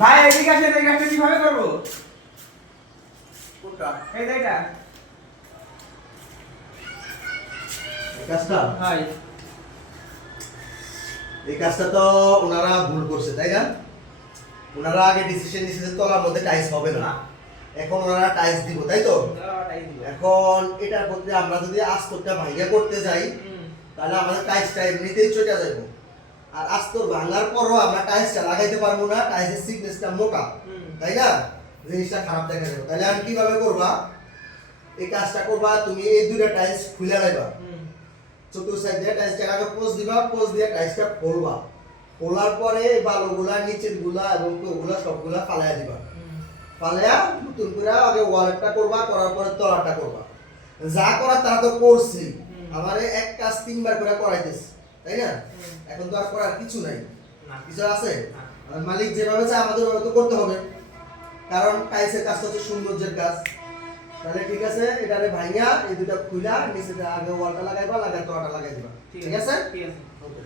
ভাই এদিকে আসেন, এই কাজটা কিভাবে করবো? কোনটা? এই যে এটা। এই কাজটা? ভাই এই কাজটা তো ওনারা ভুল করছে, তাই না? ওনারা আগে ডিসিশন নিয়েছে যে তলার মধ্যে টাইলস হবে না। এখন ওনারা টাইলস দিব, তাই তো? এখন এটার মধ্যে আমরা যদি আস্তরটা ভাইয়া করতে যাই তাহলে আমাদের টাইলসটা এমনিতেই চটে যাবে। আর আস্তর ভাঙার পরও আমরা টাইলসটা লাগাইতে পারবো না, টাইলসের থিকনেসটা মোটা, তাই না? জিনিসটা খারাপ দেখা যাবে। তাহলে আমি কিভাবে করবা? এই কাজটা করবা, তুমি এই দুইটা টাইলস খুলে লাইবা, চতুর্থ সাইড দিয়ে টাইলসটা আগে পোজ দিবা, পোজ দিয়ে টাইলসটা ফোলবা, ফোলার পরে এই বালুগুলা নিচের গুলা এবং ওগুলা সবগুলা ফালাইয়া দিবা, ফালাইয়া নতুন করে আগে ওয়ালটা করবা, করার পরে তলাটা করবা। যা করার তারা তো করছি, আমারে এক কাজ তিনবার করে করাইতেছে, তাই না? এখন তো আর করার কিছু নাই, কিছু আছে? মালিক যেভাবে চায় আমাদের ওভাবে তো করতে হবে, কারণ টাইলসের কাজটা হচ্ছে সৌন্দর্যের কাজ। তাহলে ঠিক আছে, এটারে ভাইয়া এই দুটো খুইলা নিচে আগে ওয়ালটা লাগাইবা, লাগাই তলাটা লাগাই দিবা, ঠিক আছে? ঠিক আছে। ওকে।